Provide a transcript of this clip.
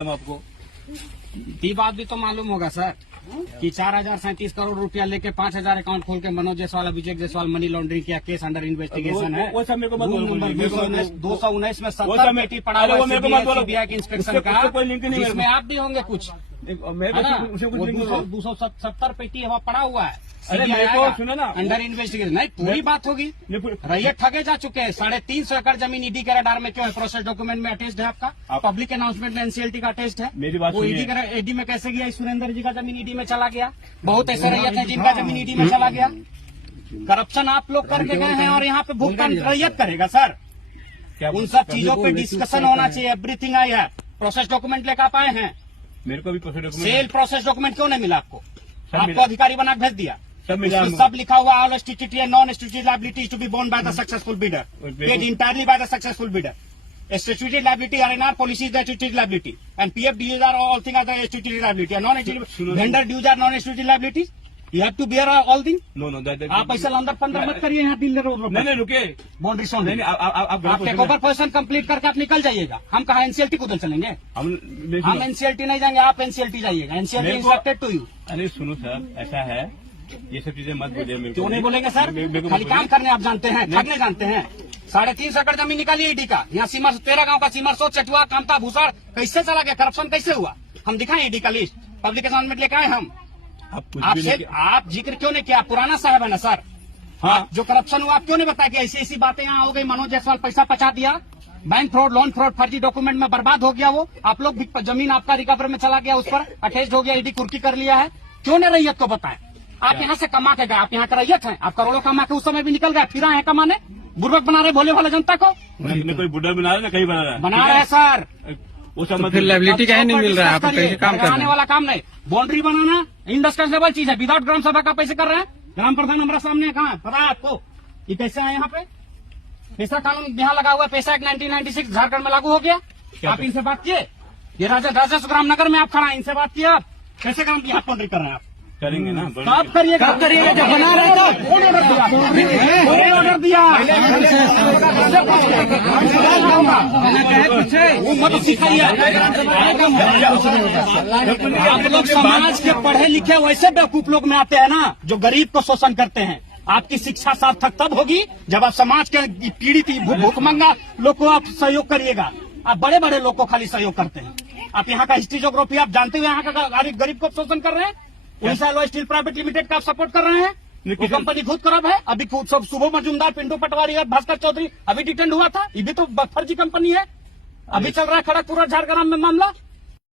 आपको ये बात भी तो मालूम होगा सर कि 4037 करोड़ रुपया लेके 5000 अकाउंट खोल के मनोज जायसवाल अभिषेक जायसवाल मनी लॉन्ड्रिंग किया, केस अंडर इन्वेस्टिगेशन है। वो सब मेरे को मत बोलो। रूल नंबर 219 में वो 70 सब पेटी पड़ा हुआ वो मेरे को मत बोलो। सीबीआई के इंस्पेक्शन का, उससे कोई लिंक नहीं है। जिसमें आप भी होंगे कुछ, मेरे को उससे कुछ लिंक नहीं है। 270 पेटी वहाँ पड़ा हुआ है। अरे मेरे को सुनो ना, अंडर इन्वेस्टिगेशन नहीं, पूरी बात होगी। रैयत ठगे जा चुके हैं। 350 एकड़ जमीन ईडी के रडार में क्यों है? प्रोसेस डॉक्यूमेंट में अटेस्ट है आपका, पब्लिक अनाउंसमेंट में एनसीएलटी का अटेस्ट है। मेरी बात वो ईडी में कैसे गया? सुरेंद्र जी का जमीन ईडी में चला गया। बहुत ऐसे रैयत है जिनका जमीन ईडी में चला गया। करप्शन आप लोग करके गए हैं और यहाँ पे भुगतान रैयत करेगा सर। उन सब चीजों पे डिस्कशन होना चाहिए। एवरीथिंग आई है। प्रोसेस डॉक्यूमेंट लेकर आप आए हैं। मेरे को भी process document, sale process document क्यों नहीं मिला आपको? आपको अधिकारी बना भेज दिया। सब मिला। सब लिखा हुआ all statutory and non statutory liabilities to be borne by the successful bidder, paid entirely by the successful bidder. Statutory liability RNR policy is the statutory liability and PF dues are all things are the statutory liability and non-statutory vendor dues are non-statutory liabilities. You have to bear all things. No आप ऐसा लंदर पंद्रह मत करिए यहाँ dealer नहीं रुके boundary सोन नहीं आप टेक ओवर पोजीशन कंप्लीट करके आप निकल जाइएगा। हम कहा एनसीएलटी को चलेंगे? हम एनसीएलटी नहीं जाएंगे, आप एनसीएलटी जाइएगा। NCLT instructed to you. अरे सुनो सर, ऐसा है, ये सब चीजें मत बोलिए मेरे को। क्यों नहीं बोलेंगे सर? खाली काम करने आप जानते हैं, ठगने जानते हैं। 350 एकड़ जमीन निकाली ईडी का। यहाँ सीमर 13 गांव का सीमरसो, चटुआ, कामता, भूसड़ कैसे चला गया? करप्शन कैसे हुआ? हम दिखाएं ईडी का लिस्ट, पब्लिक अनाउंसमेंट लेके आए हम। आप जिक्र क्यों नहीं किया? पुराना साहब है ना सर। हाँ, जो करप्शन हुआ आप क्यों नहीं बताया कि ऐसी ऐसी बातें यहाँ हो गई? मनोज जायसवाल पैसा पचा दिया, बैंक फ्रॉड, लोन फ्रॉड, फर्जी डॉक्यूमेंट में बर्बाद हो गया वो। आप लोग भी जमीन आपका रिकवर में चला गया, उस पर अटैच हो गया, ईडी कुर्की कर लिया है। क्यों नहीं रैयत को बताएं? आप यहाँ से कमा के गए, आप यहाँ का रैयत है, आप करोड़ों कमा के उस समय भी निकल गए, फिर आए हैं कमाने। बुर्बक बना रहे भोले वाले जनता को। कोई बुढ़ा बना रहा है ना, कहीं बना रहा है, बना रहे हैं सर। वो सब फिर लायबिलिटी कहीं नहीं मिल रहा है, आप कैसे काम कर रहे हैं? वाला काम नहीं। बाउंड्री बनाना इंडिस्पेंसेबल चीज है। विदाउट ग्राम सभा का पैसे कर रहे हैं। ग्राम प्रधान हमारा सामने कहाँ है? पता है आपको ये कैसे आए यहाँ पे? पैसा कानून यहाँ लगा हुआ है। पैसा 1996 झारखंड में लागू हो गया। आप इनसे बात किए? ये राजस्व ग्राम नगर में आप खड़ा है, इनसे बात किए आप? कैसे काम यहाँ बाउंड्री कर रहे हैं आप? करेंगे ना, कब करिएगा? कब करिएगा? जब बना रहे थे। कौन ऑर्डर दिया? कौन ऑर्डर दिया? वो मत सिखाइए। आप लोग समाज के पढ़े लिखे वैसे बेवकूफ लोग में आते हैं ना, जो गरीब को शोषण करते हैं। आपकी शिक्षा सार्थक तब होगी जब आप समाज के पीड़ित भूखमंगा लोग को आप सहयोग करिएगा। आप बड़े बड़े लोग को खाली सहयोग करते हैं। आप यहाँ का हिस्ट्री ज्योग्राफी आप जानते हुए यहाँ का गरीब को शोषण कर रहे हैं। Orissa alloy steel private limited का आप सपोर्ट कर रहे हैं। वो कंपनी खुद खराब है। अभी सब शुभम मजूमदार, पिंटू पटवारी और भास्कर चौधरी अभी डिटेंड हुआ था। ये भी तो फर्जी कंपनी है। अभी चल रहा है खड़गपुर और झारग्राम में मामला।